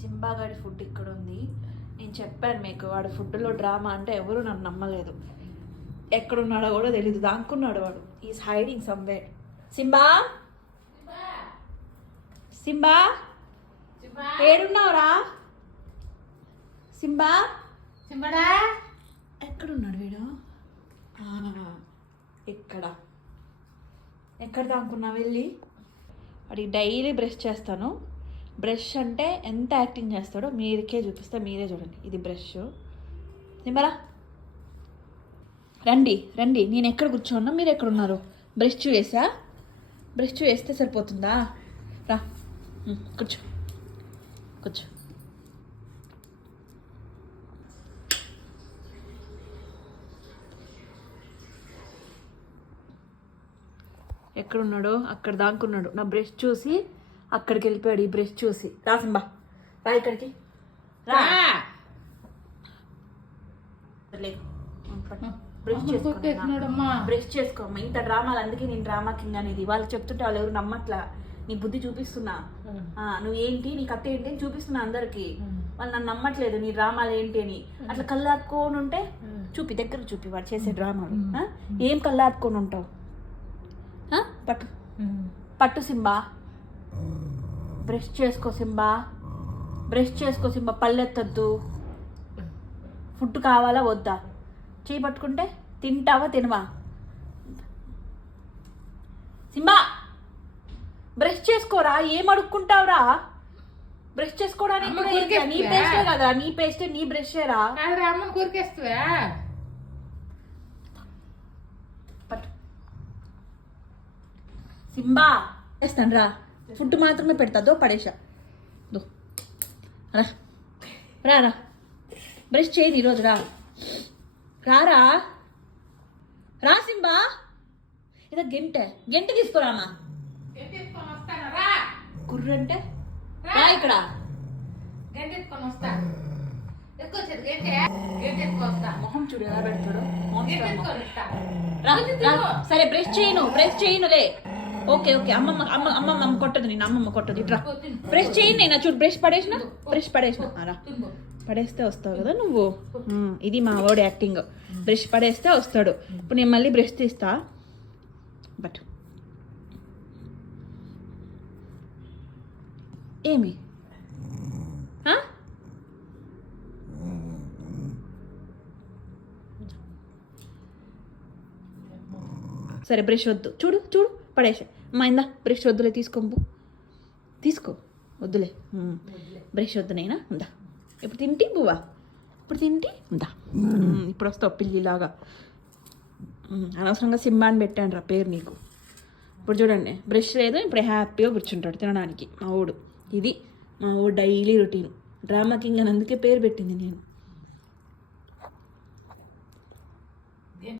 సింబాగాడి food ఇక్కడ ఉంది. నేను చెప్పాను మీకు, వాడు ఫుడ్లో డ్రామా అంటే ఎవరు నన్ను నమ్మలేదు. ఎక్కడున్నాడో కూడా తెలీదు, దాక్కున్నాడు వాడు. Is hiding somewhere. Simba, Simba ఏడున్నావురా? సింబా, సింబడా ఎక్కడున్నాడు వీడు? ఎక్కడ దాక్కున్నా వెళ్ళి. వాడికి డైలీ బ్రష్ చేస్తాను. బ్రష్ అంటే ఎంత యాక్టింగ్ చేస్తాడో మీరికే చూపిస్తే మీరే చూడండి. ఇది బ్రష్. సింబరా రండి రండి, నేను ఎక్కడ కూర్చోన్నా మీరు ఎక్కడున్నారు? బ్రష్ వేసా? బ్రష్ వేస్తే సరిపోతుందా? రా కూర్చో కూర్చో. ఎక్కడున్నాడో అక్కడ దాక్కున్నాడు. నా బ్రష్ చూసి అక్కడికి వెళ్ళిపోయాడు. ఈ బ్రష్ చూసి రా సింబా, రా ఇక్కడికి రా. బ్రష్ చేసుకోమ్మా, బ్రష్ చేసుకోమ్మా. ఇంత డ్రామాలు, అందుకే నేను డ్రామా కింగ్ అనేది. వాళ్ళు చెప్తుంటే వాళ్ళు ఎవరు నమ్మట్లా. నీ బుద్ధి చూపిస్తున్నా, నువ్వేంటి నీ కథ ఏంటి అని చూపిస్తున్నా అందరికి. వాళ్ళు నన్ను నమ్మట్లేదు నీ డ్రామాలు ఏంటి అని. అట్లా కళ్ళాడుకొని ఉంటే చూపి, దగ్గర చూపి వాడు చేసే డ్రామాలు. ఏం కళ్ళాడుకొని ఉంటావు? పట్టు పట్టు సింబా, బ్రష్ చేసుకో సింబా, బ్రష్ చేసుకో సింబా. పళ్ళెత్తద్దు. ఫుడ్ కావాలా వద్దా? చేయి పట్టుకుంటే తింటావా తినవా? సింబా బ్రష్ చేసుకోరా, ఏం అడుక్కుంటావురా? బ్రష్ చేసుకోవడానికి కూడా నీ పేస్టే కదా, నీ పేస్టే నీ బ్రషేరా. అమ్మని కూరికేస్తావా? పట్టు సింబా. చేస్తాను రా, ఫుడ్ మాత్రమే పెడతాదో పడేసా. రా రా రా, బ్రష్ చేయని ఈరోజు. రా రారా, రా సింబా. ఇదో గంట తీసుకురామా. కుర్రంటే రా ఇక్కడ. మొహం చూడు ఎలా పెడతాడు. సరే బ్రష్ చేయనులే. Okay okay. అమ్మమ్మ కొట్టదు, నేను అమ్మమ్మ కొట్టదు. ఇట్రా బ్రష్ చేయను. నేను చూడు బ్రష్ పడేసిన రా. పడేస్తే వస్తావు కదా నువ్వు. ఇది మా వాడు యాక్టింగ్. బ్రష్ పడేస్తే వస్తాడు. ఇప్పుడు నేను మళ్ళీ బ్రష్ తీస్తా. బట్ ఏమి సరే బ్రష్ వద్దు. చూడు చూడు పడేసా. మా ఇందా బ్రష్ వద్దులే, తీసుకో వద్దులే. బ్రష్ వద్దునైనా ఉందా. ఇప్పుడు తింటి బువ్వా, ఇప్పుడు తింటి ఉందా. ఇప్పుడు వస్తావు పిల్లిలాగా. అనవసరంగా సింబా అని పెట్టాను రా పేరు నీకు. ఇప్పుడు చూడండి బ్రష్ లేదు, ఇప్పుడు హ్యాపీగా కూర్చుంటాడు తినడానికి మా ఊడు. ఇది మా ఊడు డైలీ రొటీన్. డ్రామా కింగ్ అని అందుకే పేరు పెట్టింది నేను.